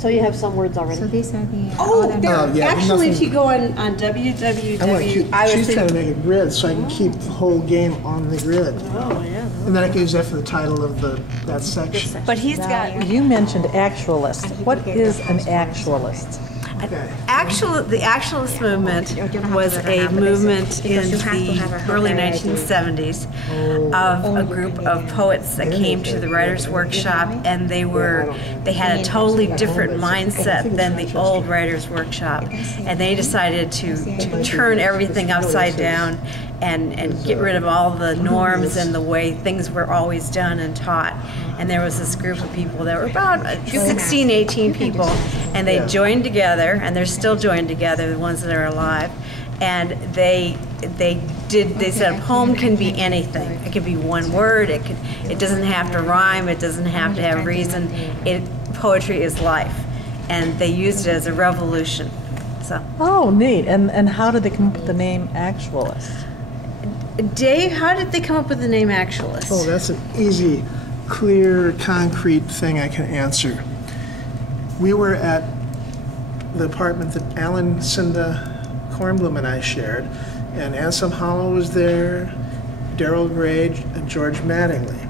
So you have some words already. So these are the. Actually, if you go on www, she's trying to make a grid so I can keep the whole game on the grid. Oh, yeah. And then I can use that for the title of that section. but he's got You mentioned actualist. What is an actualist? the Actualist movement was a movement in the early 1970s of a group of poets that came to the writers' workshop, and they had a totally different mindset than the old writers' workshop, and they decided to turn everything upside down and get rid of all the norms and the way things were always done and taught. And there was this group of people that were about 16, 18 people, and they joined together, and they're still joined together, the ones that are alive. And they said a poem can be anything. It could be one word. It doesn't have to rhyme. It doesn't have to have reason. Poetry is life, and they used it as a revolution. So. Oh, neat. And how did they come up with the name Actualist? Dave, how did they come up with the name Actualist? Oh, that's an easy, clear, concrete thing I can answer. We were at the apartment that Alan, Cinda Kornblum, and I shared, and Anselm Hollow was there, Darrell Gray, and George Mattingly.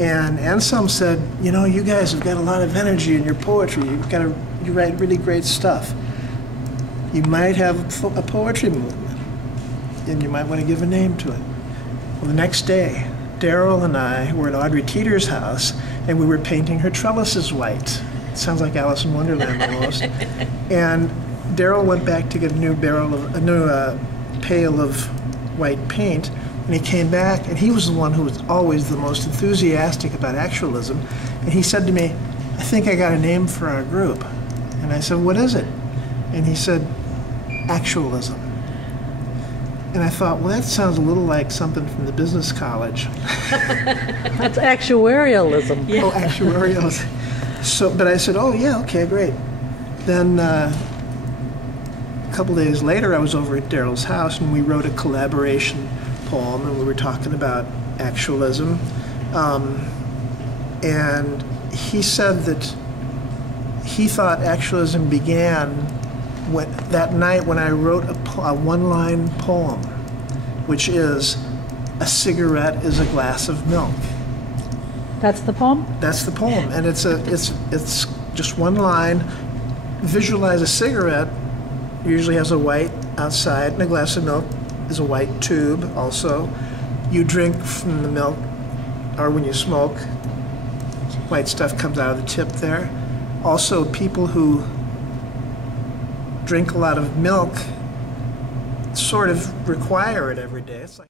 And Anselm said, you know, you guys have got a lot of energy in your poetry. You write really great stuff. You might have a poetry movement, and you might want to give a name to it. Well, the next day, Darrell and I were at Audrey Teeter's house, and we were painting her trellises white. It sounds like Alice in Wonderland almost. And Darrell went back to get a new pail of white paint, and he came back, and he was the one who was always the most enthusiastic about actualism. And he said to me, I think I got a name for our group. And I said, what is it? And he said, Actualism. And I thought, well, that sounds a little like something from the business college. That's actuarialism. Yeah. Oh, actuarialism. So, but I said, oh, yeah, okay, great. Then a couple days later, I was over at Darrell's house, and we wrote a collaboration poem, and we were talking about actualism. And he said that he thought actualism began that night when I wrote a one-line poem, which is, a cigarette is a glass of milk. That's the poem? That's the poem, and it's just one line. Visualize a cigarette, usually has a white outside, and a glass of milk is a white tube also. You drink from the milk, or when you smoke, white stuff comes out of the tip there. Also, people who drink a lot of milk sort of require it every day. It's like